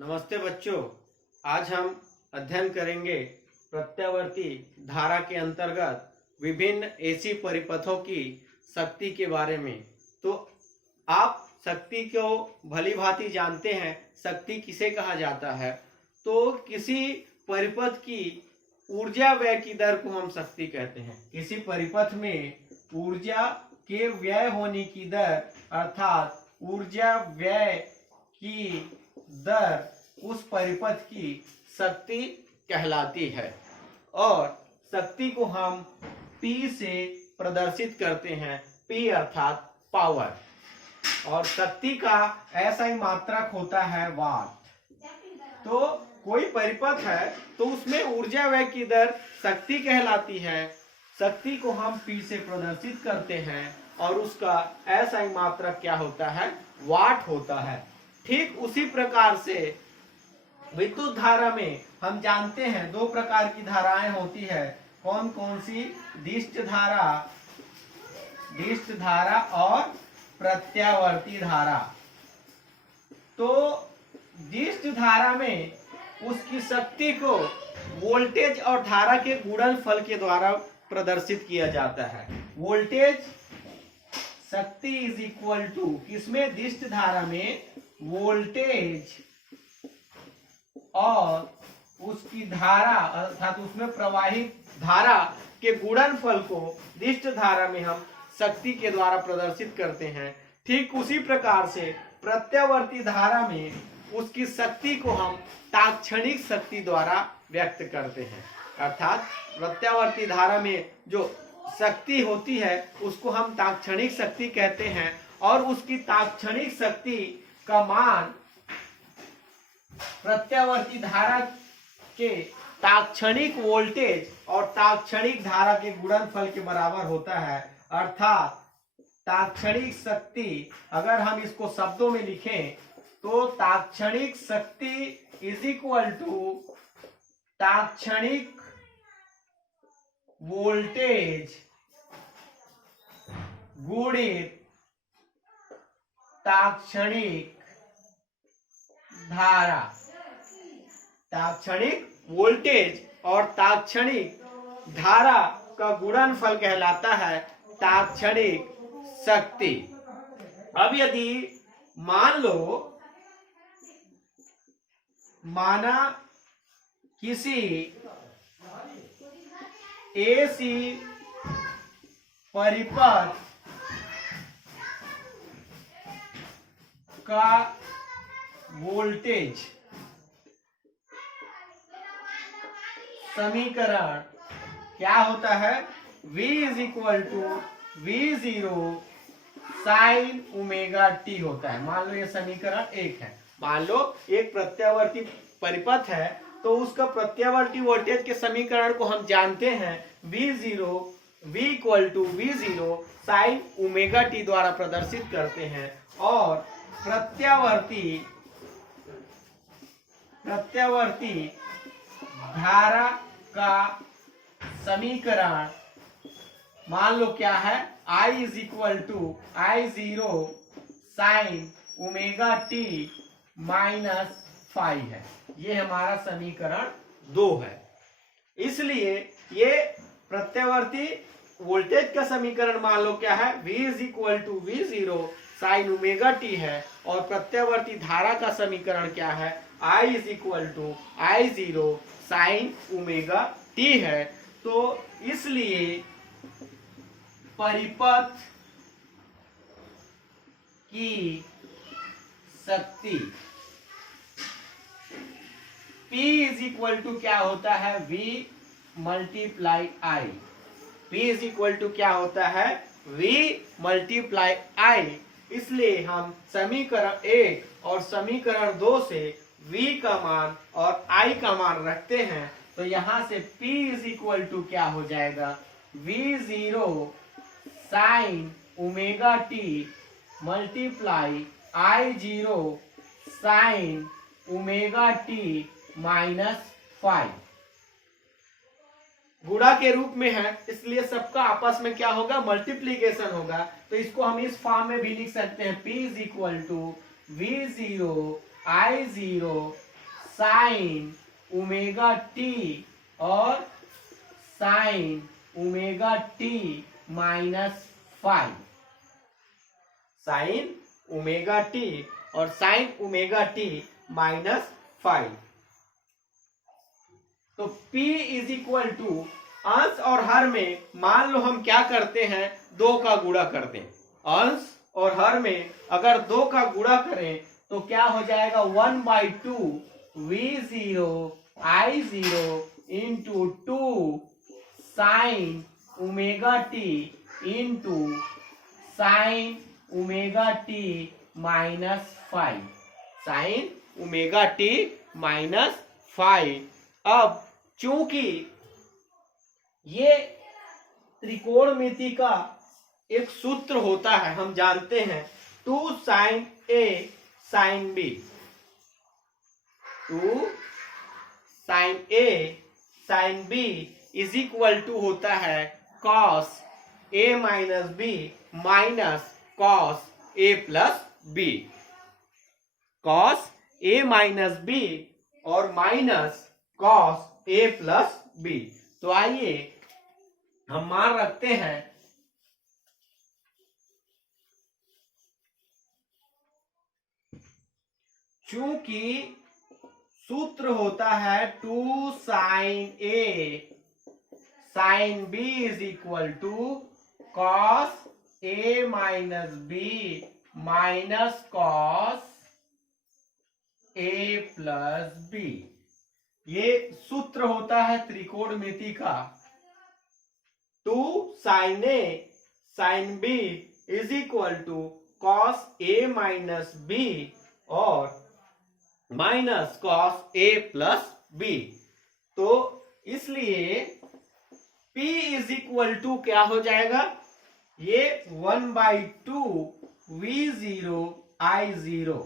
नमस्ते बच्चों, आज हम अध्ययन करेंगे प्रत्यावर्ती धारा के अंतर्गत विभिन्न एसी परिपथों की शक्ति के बारे में। तो आप शक्ति को भली भांति जानते हैं, शक्ति किसे कहा जाता है। तो किसी परिपथ की ऊर्जा व्यय की दर को हम शक्ति कहते हैं। किसी परिपथ में ऊर्जा के व्यय होने की दर अर्थात ऊर्जा व्यय की दर उस परिपथ की शक्ति कहलाती है और शक्ति को हम P से प्रदर्शित करते हैं। P अर्थात पावर, और शक्ति का ऐसा ही मात्रक होता है वाट। तो कोई परिपथ है तो उसमें ऊर्जा व्यय की दर शक्ति कहलाती है। शक्ति को हम P से प्रदर्शित करते हैं और उसका ऐसा ही मात्रक क्या होता है, वाट होता है। ठीक उसी प्रकार से विद्युत धारा में हम जानते हैं दो प्रकार की धाराएं होती है। कौन कौन सी? दिष्ट धारा और प्रत्यावर्ती धारा। तो दिष्ट धारा में उसकी शक्ति को वोल्टेज और धारा के गुणनफल के द्वारा प्रदर्शित किया जाता है। वोल्टेज शक्ति इज इक्वल टू, किसमें? दिष्ट धारा में वोल्टेज और उसकी धारा अर्थात उसमें प्रवाहित धारा के गुणनफल को दिष्ट धारा में हम शक्ति के द्वारा प्रदर्शित करते हैं। ठीक उसी प्रकार से प्रत्यावर्ती धारा में उसकी शक्ति को हम तात्क्षणिक शक्ति द्वारा व्यक्त करते हैं। अर्थात प्रत्यावर्ती धारा में जो शक्ति होती है उसको हम तात्क्षणिक शक्ति कहते हैं और उसकी तात्क्षणिक शक्ति का मान प्रत्यावर्ती धारा के तात्क्षणिक वोल्टेज और तात्क्षणिक धारा के गुणनफल के बराबर होता है। अर्थात तात्क्षणिक शक्ति, अगर हम इसको शब्दों में लिखें तो तात्क्षणिक शक्ति इज इक्वल टू तात्क्षणिक वोल्टेज गुणित तात्क्षणिक धारा। तात्क्षणिक वोल्टेज और तात्क्षणिक धारा का गुणनफल कहलाता है तात्क्षणिक शक्ति। अब यदि माना किसी एसी परिपथ का वोल्टेज समीकरण क्या होता है? V is equal to V0 sine omega T होता है। मान लो ये समीकरण 1 है। मान लो एक प्रत्यावर्ती परिपथ है तो उसका प्रत्यावर्ती वोल्टेज के समीकरण को हम जानते हैं V equal to V0 sine omega T द्वारा प्रदर्शित करते हैं और प्रत्यावर्ती धारा का समीकरण मान लो क्या है? I is equal to I0 sine omega T minus 5 है। ये हमारा समीकरण 2 है। इसलिए ये प्रत्यावर्ती वोल्टेज का समीकरण मान लो क्या है? V is equal to V0 sine omega T है और प्रत्यावर्ती धारा का समीकरण क्या है? I is equal to I0 sine omega T है। तो इसलिए परिपथ की शक्ति P इज इक्वल टू क्या होता है? V multiply I। P is equal to क्या होता है? V multiply I। इसलिए हम समीकरण 1 और समीकरण 2 से V का मान और I का मान रखते हैं तो यहां से P इज इक्वल टू क्या हो जाएगा? V0 sine omega T multiply I0 sine omega T minus 5। गुणा के रूप में है इसलिए सबका आपस में क्या होगा? मल्टीप्लीकेशन होगा। तो इसको हम इस फॉर्म में भी लिख सकते हैं P is equal to V0 I0 sine omega T और sine omega T minus 5, sine omega T और साइन ओमेगा टी माइनस 5। तो P इज इक्वल टू अंश और हर में मान लो हम क्या करते हैं, 2 का गुणा करते हैं। अंश और हर में अगर 2 का गुणा करें तो क्या हो जाएगा, 1/2 V0 I0 इंटू 2 साइन ओमेगा टी into sine omega T minus 5, sine omega T minus 5। अब चूंकि ये त्रिकोणमिति का एक सूत्र होता है, हम जानते हैं 2 sine A sine B, 2 sine A sine B is equal to होता है cos A minus B minus cos A plus B, cos A minus B और minus cos A plus B. तो आइए हम मान रखते हैं चूंकि सूत्र होता है 2 sine A sine B is equal to cos A minus B minus cos A plus B. ये सूत्र होता है त्रिकोणमिति का, 2 sine A sine B is equal to cos A minus B और minus cos A plus B. तो इसलिए P is equal to क्या हो जाएगा, ये 1/2 V0 I0।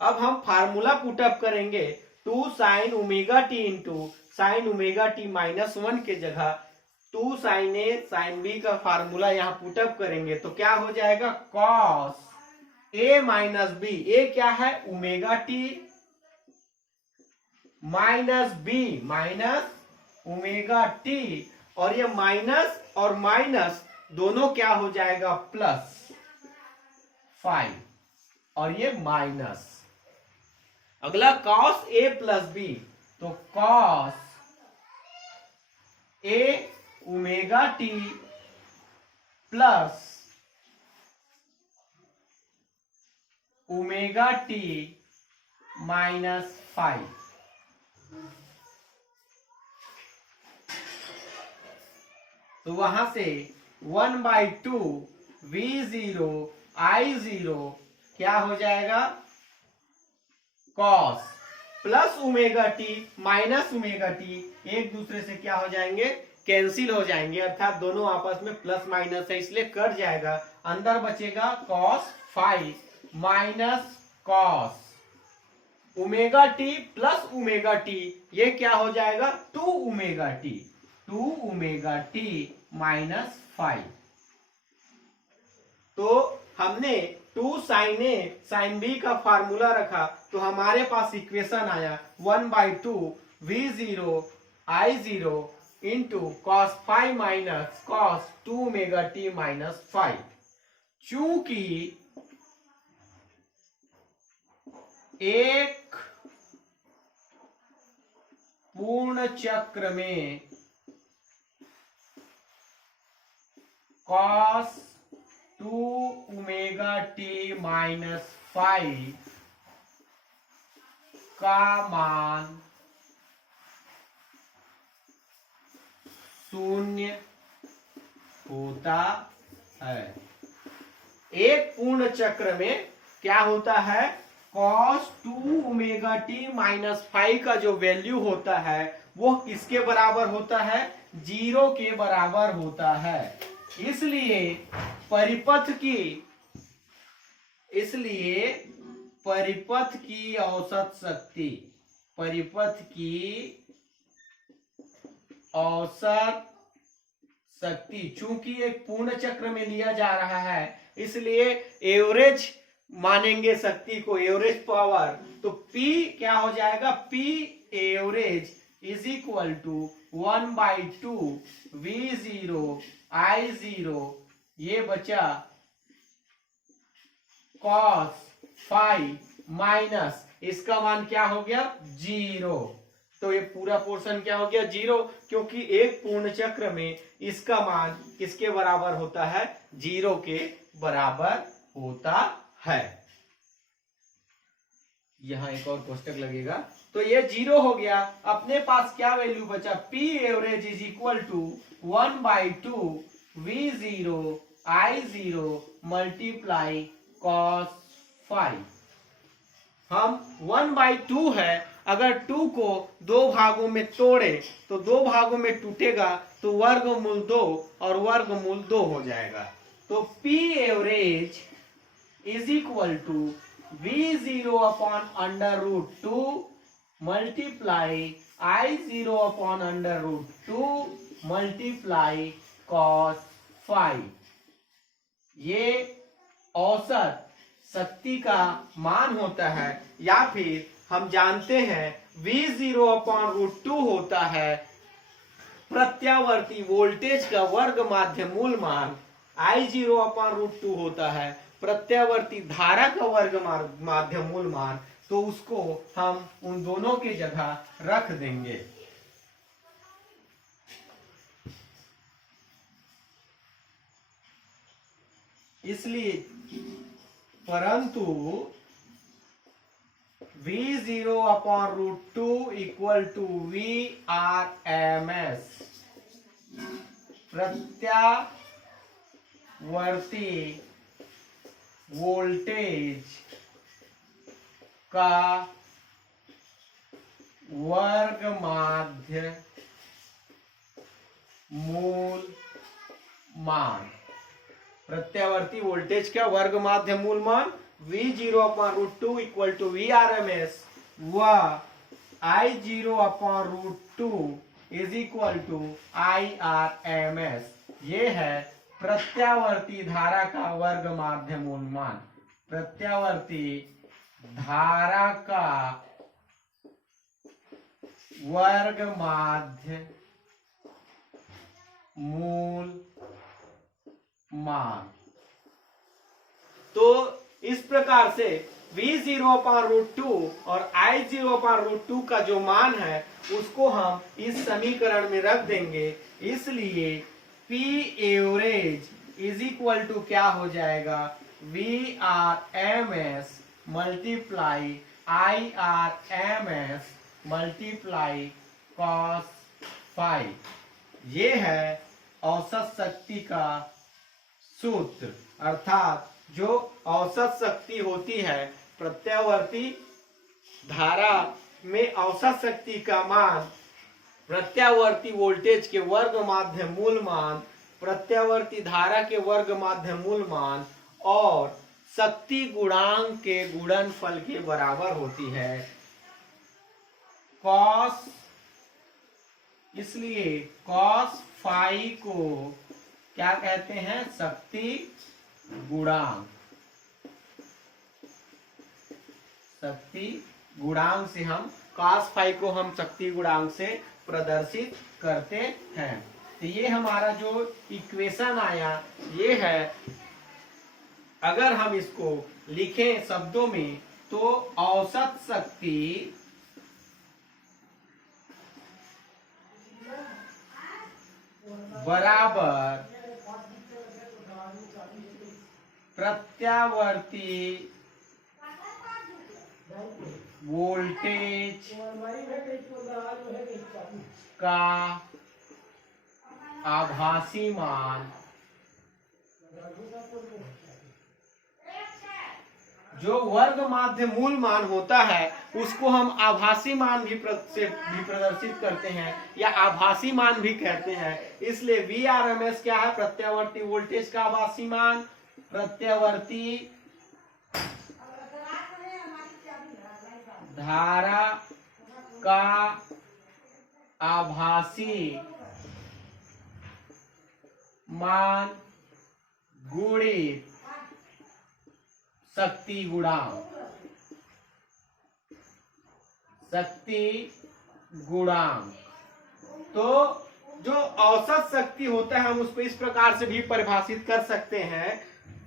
अब हम फार्मूला पुटअप करेंगे, 2 साइन ओमेगा टी into sine omega T minus 1 के जगह 2 साइन ए साइन बी का फार्मूला यहाँ पुटअप करेंगे तो क्या हो जाएगा, cos A minus B, A क्या है omega T, minus B minus omega T, और ये माइनस और माइनस दोनों क्या हो जाएगा प्लस 5 और ये माइनस। अगला कॉस ए प्लस बी, तो cos A omega t plus omega T minus 5। तो वहां से 1/2 V0 I0 क्या हो जाएगा, cos plus omega T minus omega T एक दूसरे से क्या हो जाएंगे, कैंसिल हो जाएंगे, अर्थात दोनों आपस में प्लस माइनस है इसलिए कट जाएगा। अंदर बचेगा cos 5 minus cos omega t plus omega T, ये क्या हो जाएगा 2 omega T, 2 omega T minus 5। तो हमने 2 साइन ए साइन बी का फार्मूला रखा तो हमारे पास इक्वेशन आया 1/2 V0 I0 into cos 5 minus cos 2 omega T minus 5। चूंकि एक पूर्ण चक्र में कॉस 2 ओमेगा टी माइनस 5 का मान 0 होता है। एक पूर्ण चक्र में क्या होता है, कॉस 2 ओमेगा टी माइनस 5 का जो वैल्यू होता है वो किसके बराबर होता है, 0 के बराबर होता है। इसलिए परिपथ की औसत शक्ति, परिपथ की औसत शक्ति, चूंकि एक पूर्ण चक्र में लिया जा रहा है इसलिए एवरेज मानेंगे शक्ति को, एवरेज पावर, तो P क्या हो जाएगा, P average is equal to 1/2 V0 I0, ये बचा cos फाई माइनस इसका मान क्या हो गया 0। तो ये पूरा पोर्शन क्या हो गया 0, क्योंकि एक पूर्ण चक्र में इसका मान किसके बराबर होता है, 0 के बराबर होता है। यहां एक और कोष्टक लगेगा, तो ये 0 हो गया। अपने पास क्या वैल्यू बचा, P average is equal to 1/2 V0 I0 multiply cos phi. हम 1/2 है, अगर 2 को 2 भागों में तोड़े तो 2 भागों में टूटेगा तो वर्गमूल 2 और वर्गमूल 2 हो जाएगा। तो P average is equal to V0 upon √2 multiply I0 upon √2 multiply cos phi. ये औसत शक्ति का मान होता है, या फिर हम जानते हैं V0 अपॉन √2 होता है प्रत्यावर्ती वोल्टेज का वर्ग माध्य मूल मान, I0 अपॉन √2 होता है प्रत्यावर्ती धारा का वर्ग माध्य मूल मान। तो उसको हम उन दोनों की जगह रख देंगे। इसलिए परंतु V0 upon √2 equal to VRMS, प्रत्यावर्ती वोल्टेज का वर्ग माध्य मूल मान, प्रत्यावर्ती वोल्टेज का वर्ग माध्य मूल मान V0 upon √2 equal to VRMS व I0 upon √2 is equal to IRMS। ये है प्रत्यावर्ती धारा का वर्ग माध्य मूल मान, प्रत्यावर्ती धारा का वर्ग माध्य मूल मान। तो इस प्रकार से V0 अपॉन √2 और I0 अपॉन √2 का जो मान है उसको हम इस समीकरण में रख देंगे। इसलिए P average is equal to क्या हो जाएगा, VRMS multiply IRMS multiply cos phi. ये है औसत शक्ति का सूत्र, अर्थात जो औसत शक्ति होती है प्रत्यावर्ती धारा में औसत शक्ति का मान प्रत्यावर्ती वोल्टेज के वर्ग माध्य मूल मान, प्रत्यावर्ती धारा के वर्ग माध्य मूल मान और शक्ति गुणांक के गुणनफल के बराबर होती है। cos, इसलिए cos फाई को क्या कहते हैं, शक्ति गुणांक। शक्ति गुणांक से हम cos फाई को हम शक्ति गुणांक से प्रदर्शित करते हैं। तो ये हमारा जो इक्वेशन आया ये है। अगर हम इसको लिखें शब्दों में तो औसत शक्ति बराबर प्रत्यावर्ती वोल्टेज का आभासी मान, जो वर्ग माध्य मूल मान होता है उसको हम आभासी मान भी प्रदर्शित करते हैं या आभासी मान भी कहते हैं। इसलिए VRMS क्या है, प्रत्यावर्ती वोल्टेज का आभासी मान, प्रत्यावर्ती धारा का आभासी मान गुणित शक्ति गुणांक, शक्ति गुणांक। तो जो औसत शक्ति होता है हम उसको इस प्रकार से भी परिभाषित कर सकते हैं।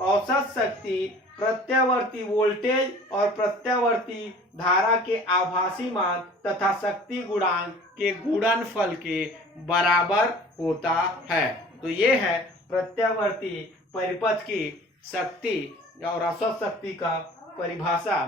औसत शक्ति प्रत्यावर्ती वोल्टेज और प्रत्यावर्ती धारा के आभासी मान तथा शक्ति गुणांक के गुणनफल के बराबर होता है। तो ये है प्रत्यावर्ती परिपथ की शक्ति और औसत शक्ति का परिभाषा।